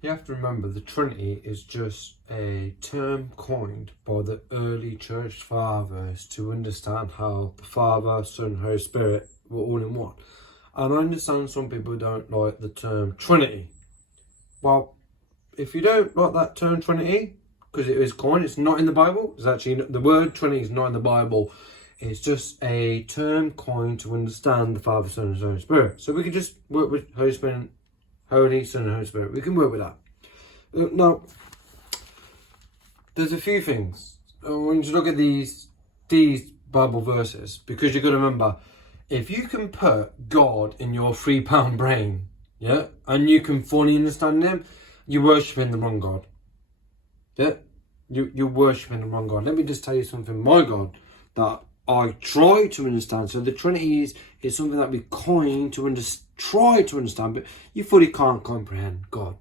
You have to remember the Trinity is just a term coined by the early church fathers to understand how the Father, Son, Holy Spirit were all in one. And I understand some people don't like the term Trinity. Well, if you don't like that term Trinity, because it is coined, it's not in the Bible. It's actually, the word Trinity is not in the Bible. It's just a term coined to understand the Father, Son, and Holy Spirit. So we can just work with Holy Spirit, Holy, Son, and Holy Spirit. We can work with that. Now, there's a few things. When you look at these Bible verses, because you've got to remember, if you can put God in your £3 brain, yeah, and you can fully understand Him, you're worshipping the wrong God. Yeah, you're worshipping the wrong God. Let me just tell you something. My God, that I try to understand. So the Trinity is something that we coin to try to understand, but you fully can't comprehend God.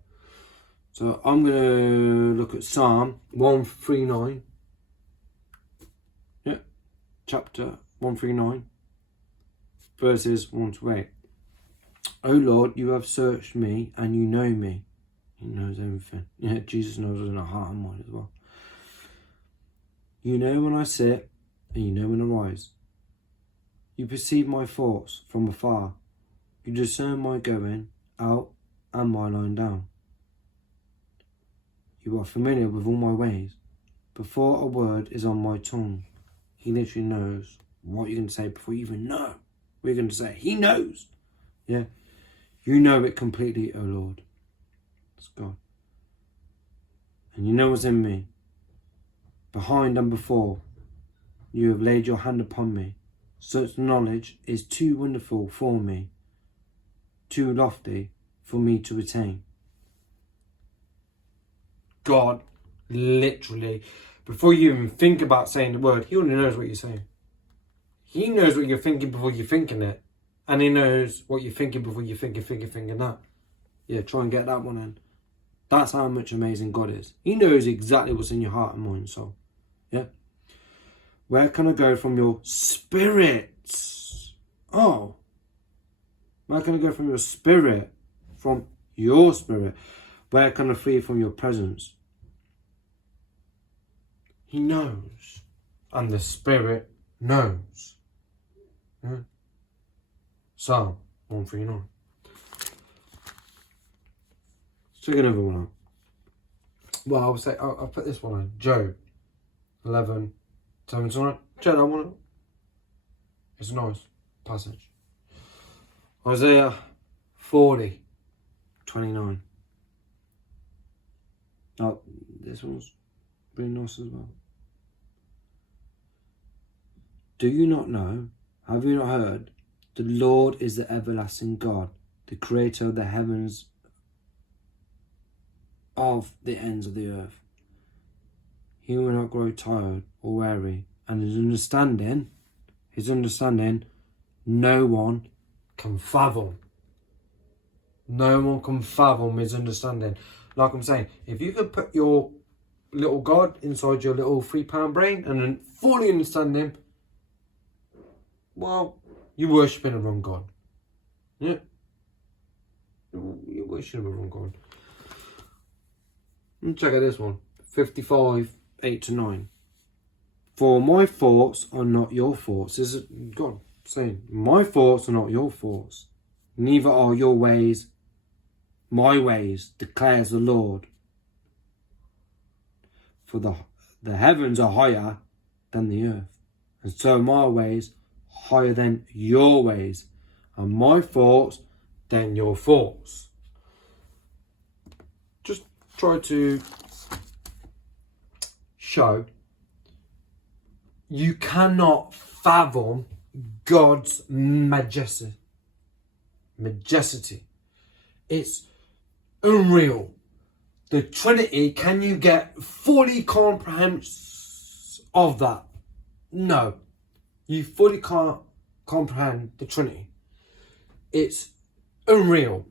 So I'm going to look at Psalm 139. Yeah, chapter 139, verses 1 to 8. O Lord, you have searched me and you know me. He knows everything. Yeah, Jesus knows us in our heart and mind as well. You know when I sit and you know when I rise. You perceive my thoughts from afar. You discern my going out and my lying down. You are familiar with all my ways. Before a word is on my tongue, He literally knows what you're going to say before you even know what you're going to say. He knows. Yeah. You know it completely, O Lord. That's God. And you know what's in me. Behind and before, you have laid your hand upon me. Such knowledge is too wonderful for me, too lofty for me to attain. God, literally, before you even think about saying the word, He already knows what you're saying. He knows what you're thinking before you're thinking it. And He knows what you're thinking before you're thinking that. Yeah, try and get that one in. That's how much amazing God is. He knows exactly what's in your heart and mind and soul. Yeah. Where can I go from your spirit? Oh. Where can I go from your spirit? From your spirit. Where can I flee from your presence? He knows. And the Spirit knows. Yeah. Psalm 139. Let's check another one out. Well, I would say, I'll put this one on. Job 11, 7 to 9. Check that one out. It's a nice passage. Isaiah 40, 29. Oh, this one's really nice as well. Do you not know? Have you not heard? The Lord is the everlasting God, the creator of the heavens, of the ends of the earth. He will not grow tired or weary, and his understanding, no one can fathom. No one can fathom his understanding. Like I'm saying, if you can put your little God inside your little £3 brain and then fully understand Him, well, you're worshipping the wrong God. Yeah. You're worshipping the wrong God. Check out this one. 55, 8 to 9. For my thoughts are not your thoughts. This is God saying, my thoughts are not your thoughts. Neither are your ways my ways, declares the Lord. For the heavens are higher than the earth, and so my ways higher than your ways, and my thoughts than your thoughts. Just try to show you cannot fathom God's majesty. It's unreal. The Trinity, can you get fully comprehension of that? No. You fully can't comprehend the Trinity. It's unreal.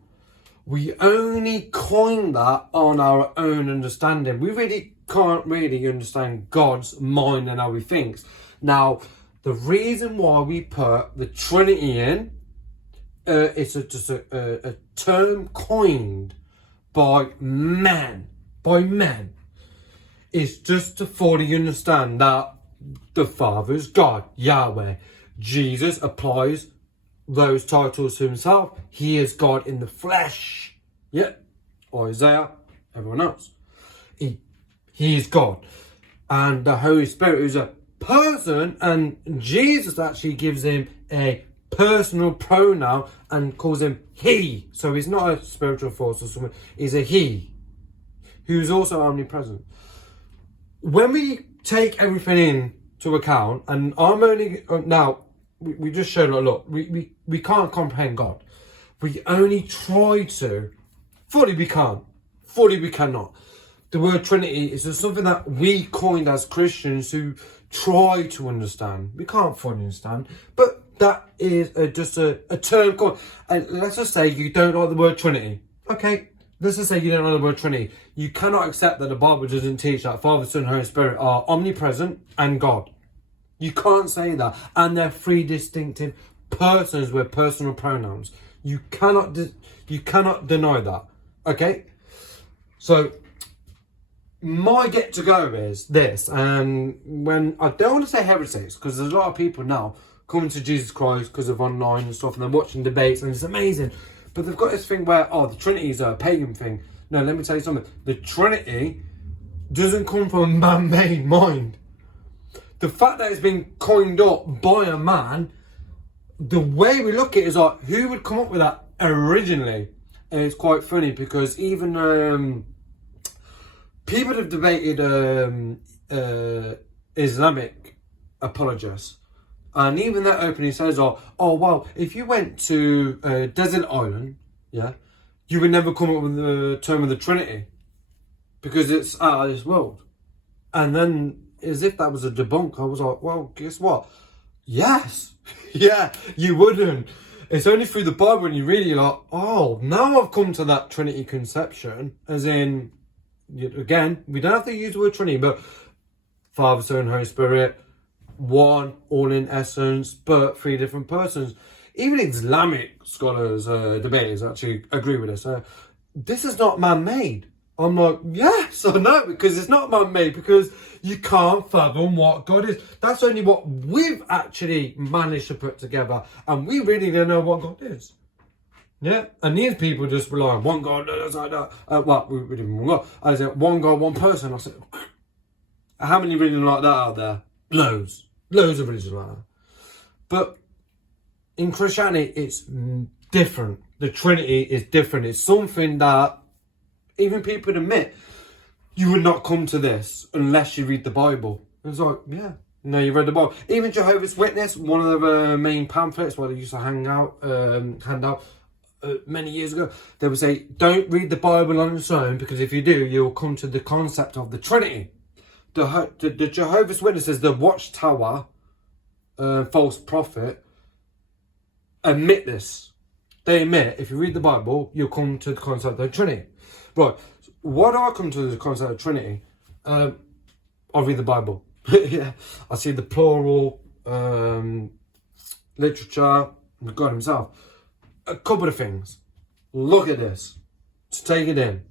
We only coin that on our own understanding. We really can't really understand God's mind and how He thinks. Now, the reason why we put the Trinity in, it's just a term coined by men. By men. It's just to fully understand that the Father is God, Yahweh. Jesus applies those titles to himself. He is God in the flesh. Yep. Isaiah, everyone else. He is God. And the Holy Spirit is a person, and Jesus actually gives him a personal pronoun and calls him he. So he's not a spiritual force or something. He's a he, who's also omnipresent. When we take everything into account, and I'm only now, we just showed a lot. We can't comprehend God. We only try to. Fully we can't. Fully we cannot. The word Trinity is just something that we coined as Christians who try to understand. We can't fully understand, but that is just a term called. And let's just say you don't like the word Trinity. Okay, let's just say you don't like the word Trinity. You cannot accept that the Bible doesn't teach that Father, Son, Holy Spirit are omnipresent and God. You can't say that, and they're three distinctive persons with personal pronouns. You cannot deny that. Okay, so my get to go is this, and when I don't want to say heretics, because there's a lot of people now coming to Jesus Christ because of online and stuff, and they're watching debates, and it's amazing. But they've got this thing where, the Trinity is a pagan thing. No, let me tell you something. The Trinity doesn't come from a man-made mind. The fact that it's been coined up by a man, the way we look at it is like, who would come up with that originally? And it's quite funny because even people have debated Islamic apologists. And even that openly says, oh, well, if you went to a desert island, yeah, you would never come up with the term of the Trinity because it's out of this world. And then, as if that was a debunk, I was like, well, guess what? Yes. Yeah, you wouldn't. It's only through the Bible when you read it, you're like, oh, now I've come to that Trinity conception. As in, again, we don't have to use the word Trinity, but Father, Son, Holy Spirit, one, all in essence, but three different persons. Even Islamic scholars, debaters actually agree with this. This is not man-made. I'm like, yes or no, because it's not man-made, because you can't fathom what God is. That's only what we've actually managed to put together, and we really don't know what God is. Yeah, and these people just rely on one God, that's like that. Well, we didn't one God. I said one God, one person. I said, how many religions like that out there? Loads of religions like that. But in Christianity, it's different. The Trinity is different. It's something that even people admit, you would not come to this unless you read the Bible. It's like, yeah, no, you read the Bible. Even Jehovah's Witness, one of the main pamphlets where they used to hand out many years ago, they would say, don't read the Bible on its own, because if you do, you'll come to the concept of the Trinity. The Jehovah's Witnesses, the Watchtower, false prophet, admit this. They admit, if you read the Bible, you'll come to the concept of the Trinity. Right, why do I come to the concept of Trinity? I read the Bible. Yeah, I see the plural literature, God himself. A couple of things. Look at this. To take it in.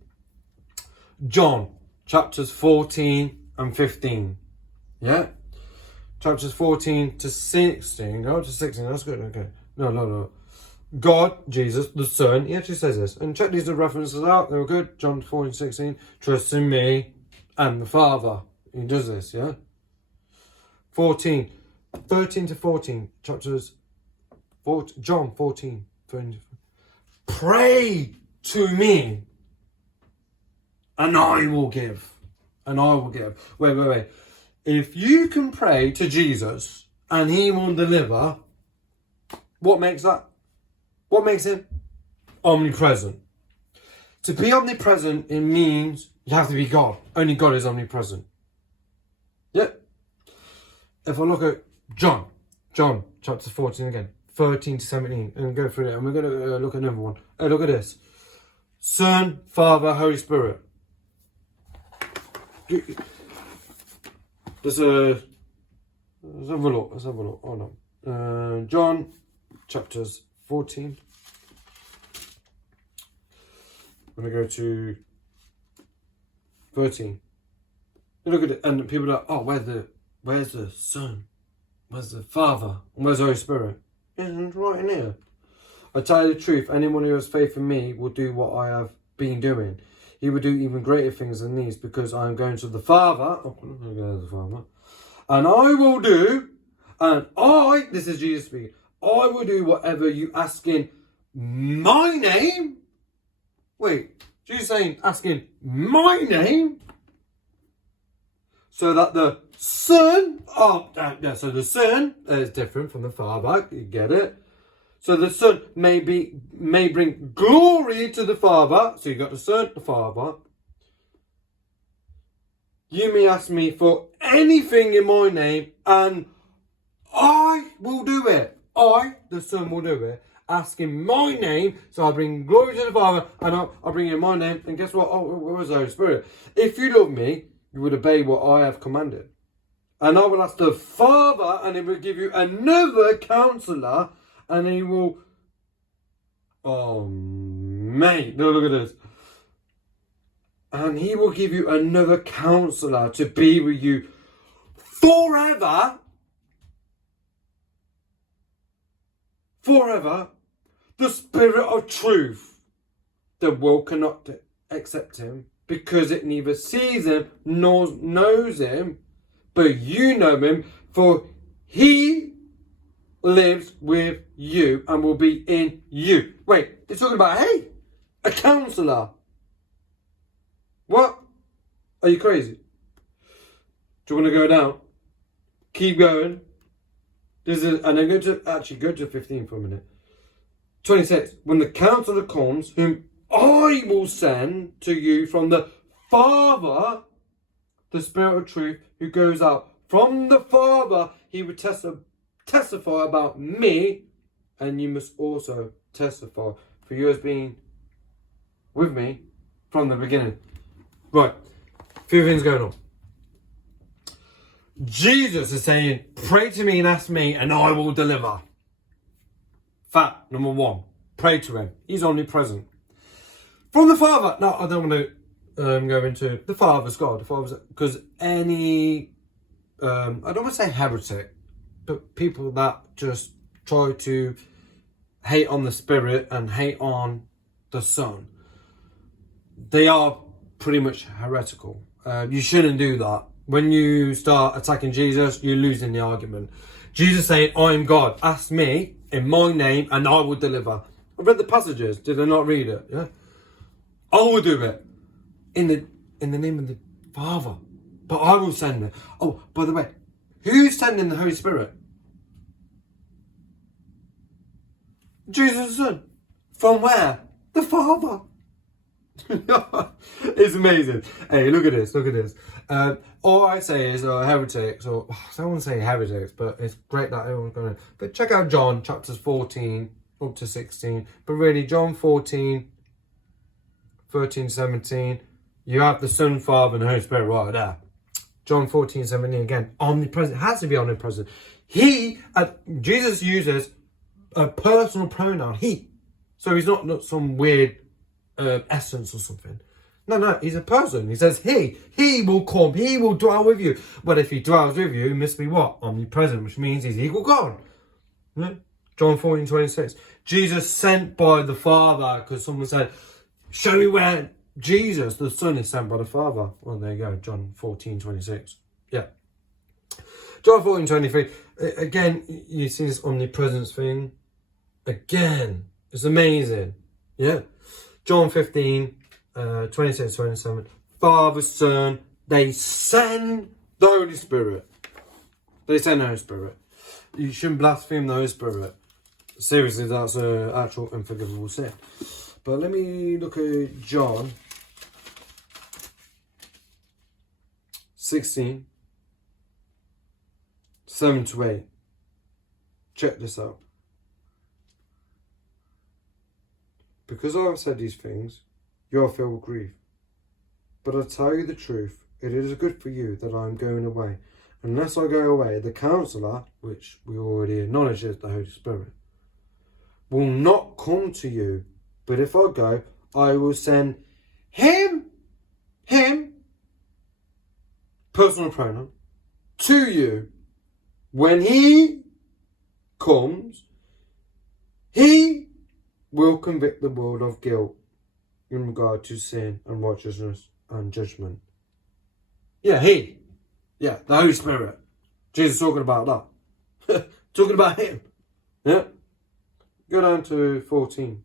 John, chapters 14 and 15. Yeah? Chapters 14 to 16. Go to 16, that's good, okay. No. God, Jesus, the Son, he actually says this. And check these references out, they were good. John 14, 16. Trust in me and the Father. He does this, yeah? 13 to 14. Chapters 14, John 14. 13. Pray to me and I will give. And I will give. Wait. If you can pray to Jesus and he will deliver, what makes that? What makes him omnipresent? To be omnipresent, it means you have to be God. Only God is omnipresent. Yep. If I look at John chapter 14 again, 13 to 17, and go through it, and we're going to look at another one. Look at this. Son, Father, Holy Spirit. Let's have a look. Hold on. John chapters 14. I'm going to go to 13. You look at it, and people are like, oh, where's the Son? Where's the Father? And where's the Holy Spirit? It's right in here. I tell you the truth, anyone who has faith in me will do what I have been doing. He will do even greater things than these, because I am going to the Father. Oh, I'm going to go to the Father. And I will do, this is Jesus speaking, I will do whatever you ask in my name. Wait, Jesus saying, asking my name? So that the Son, so the Son is different from the Father, you get it? So the Son may bring glory to the Father. So you got the Son, the Father. You may ask me for anything in my name, and I will do it. I, the Son, will do it. Ask in my name, so I bring glory to the Father, and I'll bring in my name. And guess what? Oh, where was the Holy Spirit? If you love me, you would obey what I have commanded. And I will ask the Father, and he will give you another counselor, and he will... Oh, mate, no, look at this. And he will give you another counselor to be with you forever. Forever. The Spirit of truth. The world cannot accept him because it neither sees him nor knows him. But you know him, for he lives with you and will be in you. Wait, they're talking about, a counselor. What? Are you crazy? Do you want to go down? Keep going. And I'm going to actually go to 15 for a minute. 26. When the counselor comes, whom I will send to you from the Father, the Spirit of truth, who goes out from the Father, he will testify about me, and you must also testify, for you has been with me from the beginning. Right, a few things going on. Jesus is saying, pray to me and ask me, and I will deliver. Fact number one, pray to him. He's omnipresent. From the Father. Now, I don't want to go into the Father's God. The Father's, because any, I don't want to say heretic, but people that just try to hate on the Spirit and hate on the Son, they are pretty much heretical. You shouldn't do that. When you start attacking Jesus, you're losing the argument. Jesus saying, I am God. Ask me in my name and I will deliver. I read the passages. Did I not read it? Yeah. I will do it in the name of the Father. But I will send it. Oh, by the way, who's sending the Holy Spirit? Jesus' Son. From where? The Father. It's amazing. Hey, look at this. All I say is heretics, or I don't want to say heretics, but it's great that everyone's going to. But check out John chapters 14 up to 16. But really, John 14, 13, 17, you have the Son, Father, and the Holy Spirit right there. John 14, 17 again, omnipresent. It has to be omnipresent. Jesus uses a personal pronoun, he. So he's not some weird essence or something. No, he's a person. He says he will come, he will dwell with you. But if he dwells with you, he must be what? Omnipresent, which means he's equal God. Yeah? John 14, 26. Jesus sent by the Father, because someone said, show me where Jesus, the Son, is sent by the Father. Well, there you go, John 14, 26. Yeah. John 14, 23. Again, you see this omnipresence thing. Again, it's amazing. Yeah. John 15, 26, 27. Father, Son, they send the Holy Spirit. They send the Holy Spirit. You shouldn't blaspheme the Holy Spirit. Seriously, that's an actual unforgivable sin. But let me look at John 16, 7 to 8. Check this out. Because I have said these things, you are filled with grief. But I tell you the truth, it is good for you that I am going away. Unless I go away, the Counselor, which we already acknowledge is the Holy Spirit, will not come to you. But if I go, I will send him, personal pronoun, to you, when he comes, he will convict the world of guilt in regard to sin and righteousness and judgment. Yeah, he. Yeah, the Holy Spirit. Jesus talking about that. Talking about him. Yeah. Go down to 14.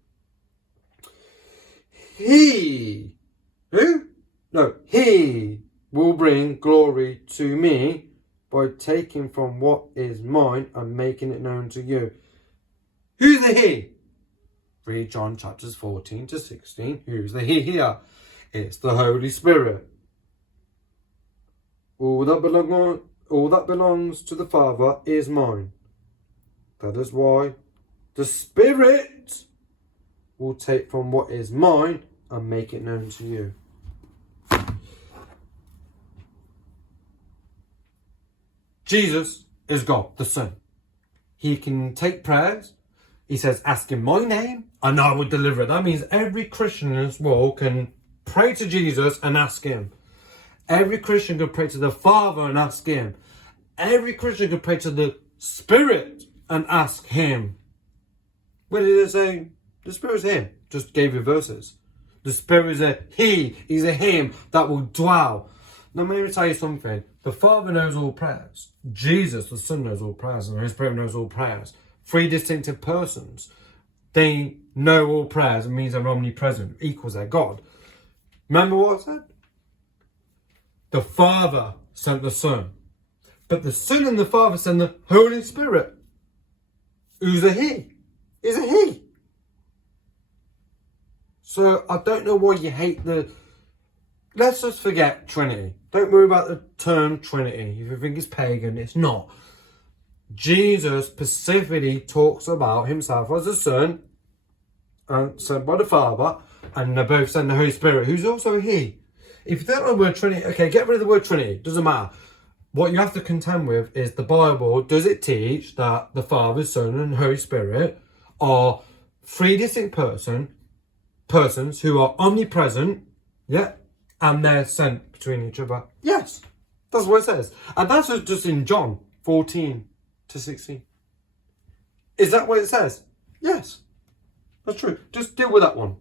He. Who? No, he will bring glory to me by taking from what is mine and making it known to you. Who's the he? Read John chapters 14 to 16. Who's the he here? It's the Holy Spirit. All that belongs to the Father is mine. That is why the Spirit will take from what is mine and make it known to you. Jesus is God, the Son. He can take prayers. He says, ask in my name and I will deliver it. That means every Christian in this world can pray to Jesus and ask him. Every Christian can pray to the Father and ask him. Every Christian can pray to the Spirit and ask him. What did it say? The Spirit's him. Just gave you verses. The Spirit is a he. He's a him that will dwell. Now, let me tell you something. The Father knows all prayers. Jesus, the Son, knows all prayers. And the Holy Spirit knows all prayers. Three distinctive persons. They know all prayers. It means they're omnipresent. Equals their God. Remember what I said? The Father sent the Son. But the Son and the Father sent the Holy Spirit. Who's a he? Is a he. So I don't know why you hate the... Let's just forget Trinity. Don't worry about the term Trinity. If you think it's pagan, it's not. Jesus specifically talks about himself as a Son, sent by the Father, and they both send the Holy Spirit, who's also a he. If you don't know the word Trinity, okay, get rid of the word Trinity. Doesn't matter. What you have to contend with is the Bible. Does it teach that the Father, Son, and Holy Spirit are three distinct persons who are omnipresent, yeah, and they're sent between each other? Yes, that's what it says. And that's just in John 14 to 16. Is that what it says? Yes, that's true. Just deal with that one.